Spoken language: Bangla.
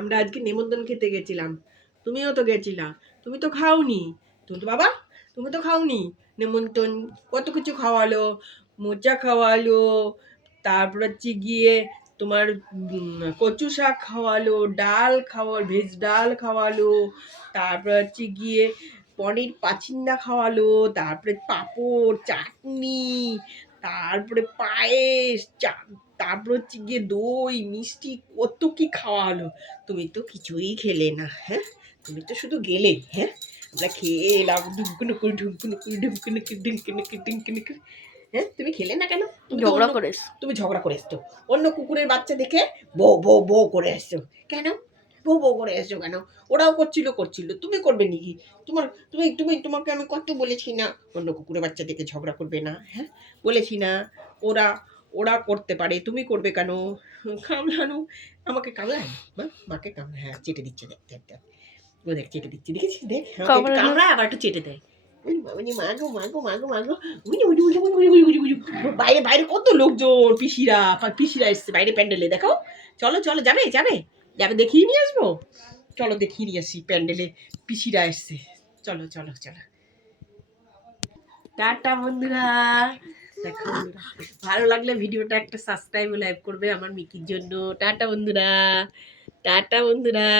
আমরা আজকে নেমন্তন্ন খেতে গেছিলাম, তুমিও তো গেছিলা, তুমি তো খাওনি। তুমি তো বাবা, তুমি তো খাওনি। নেমন্তন্ন কত কিছু খাওয়ালো, মোচা খাওয়ালো, তারপর হচ্ছে গিয়ে তোমার কচু শাক খাওয়ালো, ডাল খাওয়ালো, ভেজ ডাল খাওয়ালো, তারপর হচ্ছে গিয়ে পনির পাচিন্ডা খাওয়ালো, তারপরে পাঁপড়, চাটনি, তারপরে পায়েস, তারপর হচ্ছে গিয়ে দই মিষ্টি, কত কি খাওয়ালো। তুমি তো কিছুই খেলে না, হ্যাঁ, তুমি তো শুধু গেলে। হ্যাঁ, আমরা খেয়ে এলাম, ঢুমকুনুকুর ঢুমকুনুকুর ঢুমকুনুকুর ঢুমকুনুকুর ঢুমকুনুকুর। হ্যাঁ, তুমি খেলে না কেন? তুমি তো ঝগড়া করে এসছো। তুমি ঝগড়া করে এসছো অন্য কুকুরের বাচ্চা দেখে, বউ বউ বউ করে এসছো কেন? বউ বউ করে এসছো কেন? ওরাও করছিল, তুমি করবে নাকি? তোমার তুমি তুমি তোমাকে আমি কত বলেছি না অন্য কুকুরের বাচ্চা দেখে ঝগড়া করবে না? হ্যাঁ, বলেছি না? ওরা ওরা করতে পারে, তুমি করবে কেন? কামড়ানো, আমাকে কামড়ায়, মাকে কামড়ায়, হ্যাঁ চেটে দিচ্ছে, দেখ দেখ দেখ, ও দেখ চেটে দিচ্ছে, দেখেছিস? দেখ, আমাকে একটু কামড়ানো কামড়ায় আবার একটু চেটে দেয়। মাগো মাগো মাগো মাগো, বাইরে বাইরে কত লোকজন, পিসিরা পিসিরা এসছে বাইরে প্যান্ডেলে, দেখো। চলো চলো, যাবে যাবে যাবে, দেখিয়ে নিয়ে আসবো। চলো দেখিয়ে নিয়ে আসি, প্যান্ডেলে পিসিরা এসছে। চলো চলো চলো, টাটা বন্ধুরা। দেখো বন্ধুরা, ভালো লাগলে ভিডিওটা একটা সাবস্ক্রাইব ও লাইক করবে আমার মিকির জন্য। টাটা বন্ধুরা, টাটা বন্ধুরা।